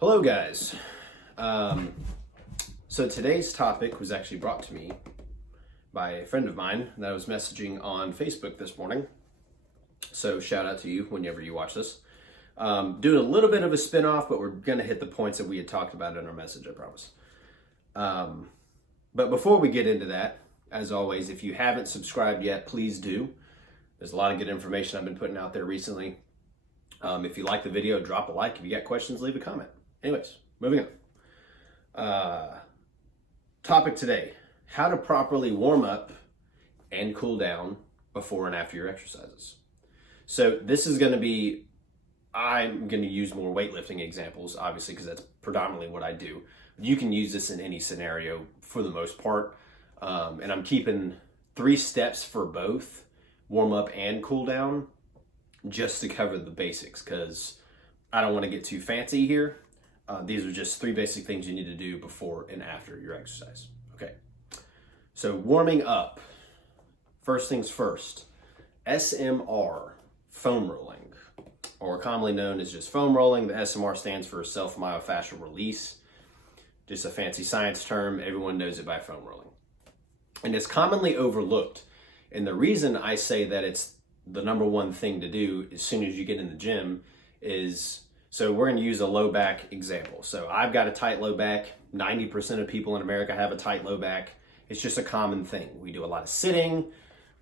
Hello guys. So today's topic was actually brought to me by a friend of mine that I was messaging on Facebook this morning. So shout out to you whenever you watch this. Doing a little bit of a spin-off, but we're going to hit the points that we had talked about in our message, I promise. But before we get into that, as always, if you haven't subscribed yet, please do. There's a lot of good information I've been putting out there recently. If you like the video, drop a like. If you got questions, leave a comment. Anyways, moving on. Topic today, how to properly warm up and cool down before and after your exercises. So this is going to be, I'm going to use more weightlifting examples, obviously, because that's predominantly what I do. You can use this in any scenario for the most part. And I'm keeping 3 steps for both warm up and cool down just to cover the basics, because I don't want to get too fancy here. These are just 3 basic things you need to do before and after your exercise. Okay, so warming up. First things first, SMR, foam rolling, or commonly known as just foam rolling. The SMR stands for self-myofascial release. Just a fancy science term. Everyone knows it by foam rolling. And it's commonly overlooked. And the reason I say that it's the number one thing to do as soon as you get in the gym is, so we're going to use a low back example. So I've got a tight low back. 90% of people in America have a tight low back. It's just a common thing. We do a lot of sitting.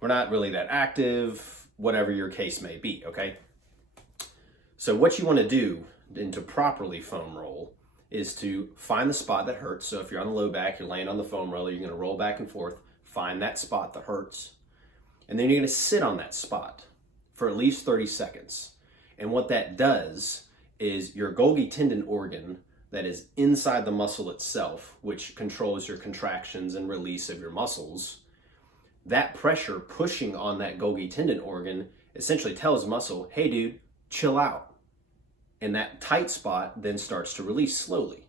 We're not really that active, whatever your case may be, okay? So what you want to do and to properly foam roll is to find the spot that hurts. So if you're on the low back, you're laying on the foam roller, you're going to roll back and forth, find that spot that hurts, and then you're going to sit on that spot for at least 30 seconds. And what that does is your Golgi tendon organ that is inside the muscle itself, which controls your contractions and release of your muscles, that pressure pushing on that Golgi tendon organ essentially tells muscle, hey dude, chill out. And that tight spot then starts to release slowly.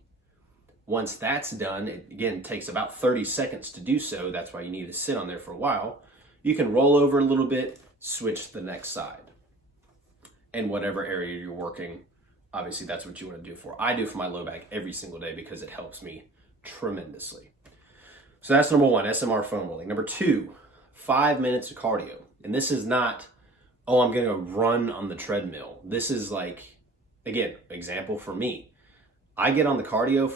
Once that's done, it again takes about 30 seconds to do so. That's why you need to sit on there for a while. You can roll over a little bit, switch to the next side. And whatever area you're working, obviously that's what you want to do for. I do for my low back every single day because it helps me tremendously. So that's number 1, SMR foam rolling. Number 2, 5 minutes of cardio. And this is not, oh, I'm going to run on the treadmill. This is like, again, example for me. I get on the cardio.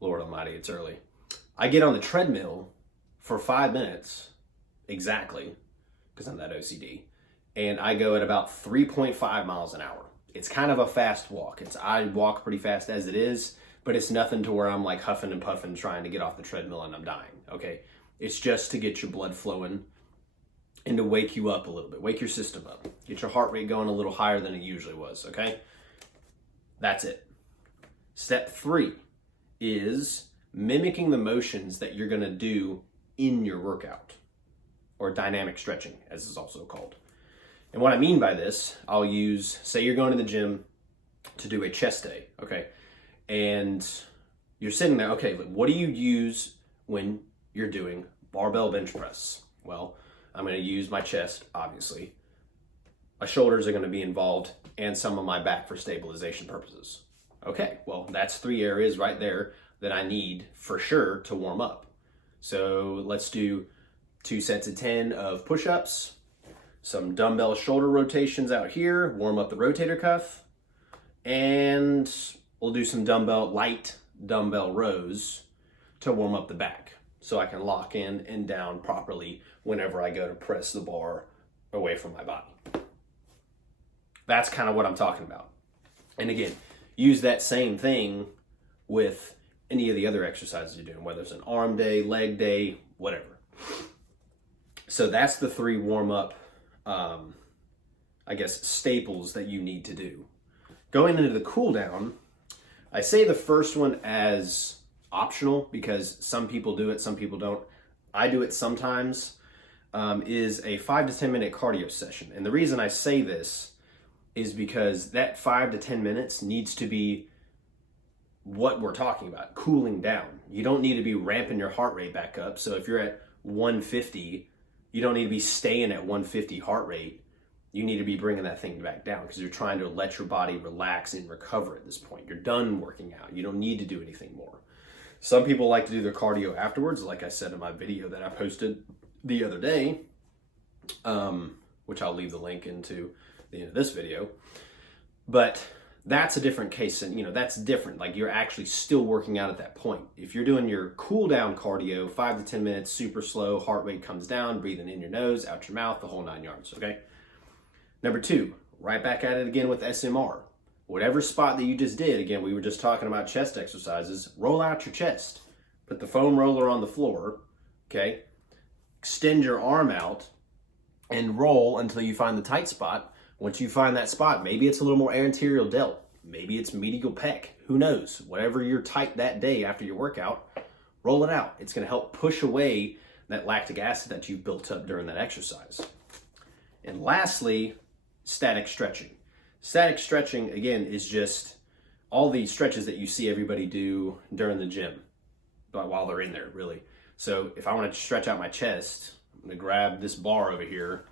Lord Almighty, it's early. I get on the treadmill for 5 minutes exactly, because I'm that OCD. And I go at about 3.5 miles an hour. It's kind of a fast walk. I walk pretty fast as it is, but it's nothing to where I'm like huffing and puffing trying to get off the treadmill and I'm dying, okay? It's just to get your blood flowing and to wake you up a little bit, wake your system up, get your heart rate going a little higher than it usually was, okay? That's it. Step 3 is mimicking the motions that you're gonna do in your workout, or dynamic stretching, as it's also called. And what I mean by this, I'll use, say you're going to the gym to do a chest day, okay? And you're sitting there, okay, what do you use when you're doing barbell bench press? Well, I'm gonna use my chest, obviously. My shoulders are gonna be involved and some of my back for stabilization purposes. Okay, well, that's 3 areas right there that I need for sure to warm up. So let's do 2 sets of 10 of push-ups, some dumbbell shoulder rotations out here, warm up the rotator cuff, and we'll do some light dumbbell rows to warm up the back so I can lock in and down properly whenever I go to press the bar away from my body. That's kind of what I'm talking about. And again, use that same thing with any of the other exercises you're doing, whether it's an arm day, leg day, whatever. So that's the 3 warm-up, staples that you need to do. Going into the cool down, I say the first one as optional because some people do it, some people don't. I do it sometimes, is a 5 to 10 minute cardio session. And the reason I say this is because that 5 to 10 minutes needs to be what we're talking about, cooling down. You don't need to be ramping your heart rate back up. So if you're at 150, you don't need to be staying at 150 heart rate you need to be bringing that thing back down because you're trying to let your body relax and recover at this point. You're done working out. You don't need to do anything more. Some people like to do their cardio afterwards, like I said in my video that I posted the other day, which I'll leave the link into the end of this video. But that's a different case, and that's different. Like, you're actually still working out at that point. If you're doing your cool down cardio, 5 to 10 minutes, super slow, heart rate comes down, breathing in your nose, out your mouth, the whole 9 yards, okay? Number 2, right back at it again with SMR. Whatever spot that you just did, again, we were just talking about chest exercises, roll out your chest. Put the foam roller on the floor, okay? Extend your arm out and roll until you find the tight spot. Once you find that spot, maybe it's a little more anterior delt, maybe it's medial pec, who knows? Whatever you're tight that day after your workout, roll it out. It's gonna help push away that lactic acid that you've built up during that exercise. And lastly, static stretching. Static stretching, again, is just all the stretches that you see everybody do during the gym, but while they're in there, really. So if I want to stretch out my chest, I'm gonna grab this bar over here,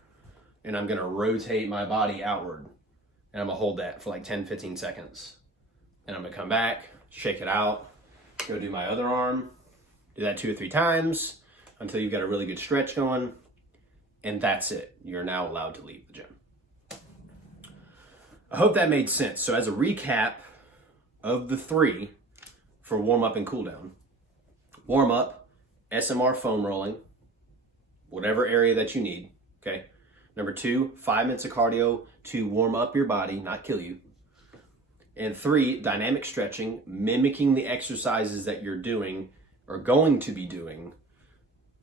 and I'm gonna rotate my body outward. And I'm gonna hold that for like 10, 15 seconds. And I'm gonna come back, shake it out, go do my other arm, do that 2 or 3 times until you've got a really good stretch going. And that's it. You're now allowed to leave the gym. I hope that made sense. So as a recap of the 3 for warm up and cool down, warm up, SMR foam rolling, whatever area that you need, okay? Number 2, 5 minutes of cardio to warm up your body, not kill you. And 3, dynamic stretching, mimicking the exercises that you're doing or going to be doing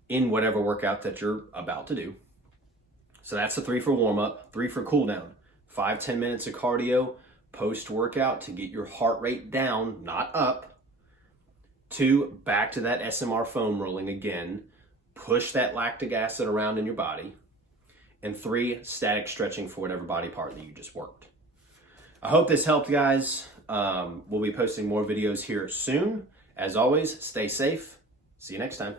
in whatever workout that you're about to do. So that's the 3 for warm up, 3 for cool down. 5-10 minutes of cardio post-workout to get your heart rate down, not up. 2, back to that SMR foam rolling again. Push that lactic acid around in your body. And 3, static stretching for whatever body part that you just worked. I hope this helped, guys. We'll be posting more videos here soon. As always, stay safe. See you next time.